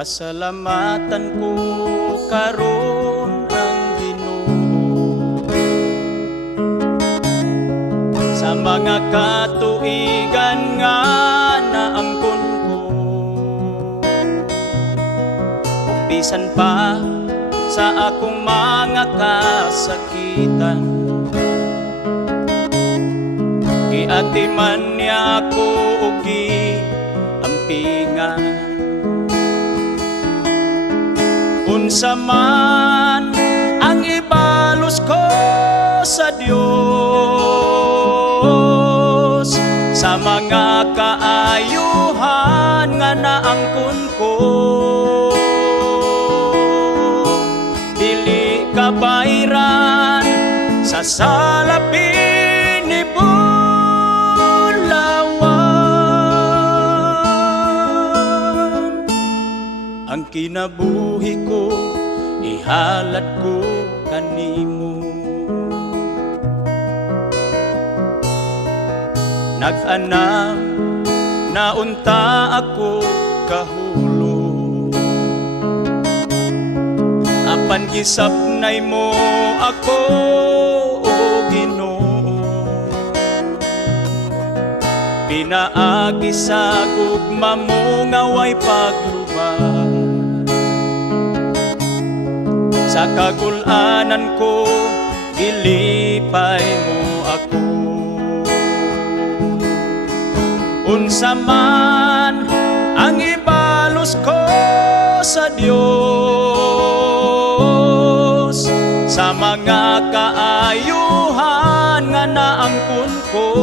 Pasalamatan ko karon ang Ginoo sa mga katuigan nga naangkon ko, ug bisan pa sa akong mga kasakitan, giatiman niya ako ug giampingan. Unsa man ang ibalos ko sa Dios, sa mga kaayuhan nga naangkon ko, dili kabayran sa salapin ni Bulawan. Ang kinabuhi ko ihalad ko kanimo, nag-anam na unta ako kahulog, apan gisapnay mo ako, o Ginoo. Pinaagi sa gugma mo nga way paglubad, sa kagulanan ko gilipay mo ako. Unsa man ang ibalos ko sa Dios, sa mga kaayuhan nga naangkon ko,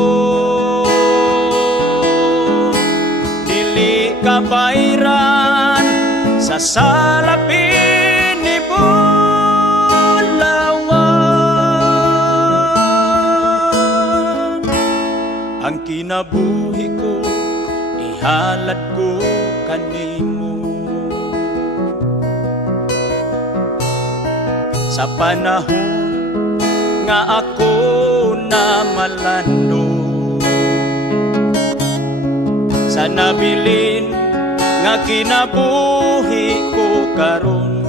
dili kabayran sa salapin ni Bulawan. Ang kinabuhi ko ihalad ko kanimo, sa panahon nga ako na malando, sa nabilin nga kinabuhi ko karon,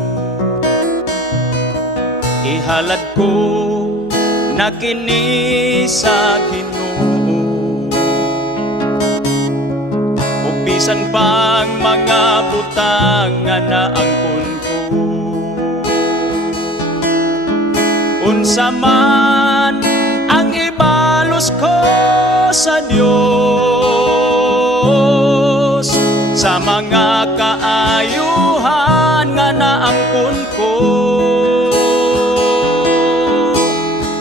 ihalad ko na kini sa Ginoo. Ug bisan pang mga butang nga naangkon ko, unsa man ang ibalos ko sa Dios, sa mga kaayuhan nga naangkon ko,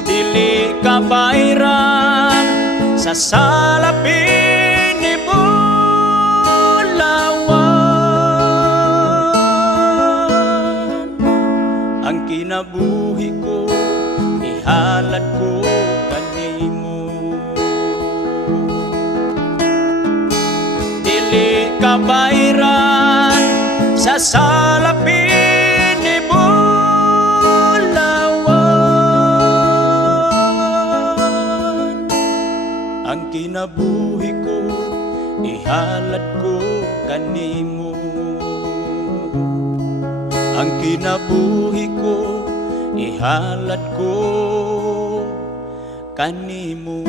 dili kabayran sa salapin ni Bulawan. Ang kinabuhi ko ihalad ko kanimo, dili kabayran sa salapin ni Bulawan. Ang kinabuhi ko ihalad ko kanimo, ang kinabuhi ko ihalad ko kanimo.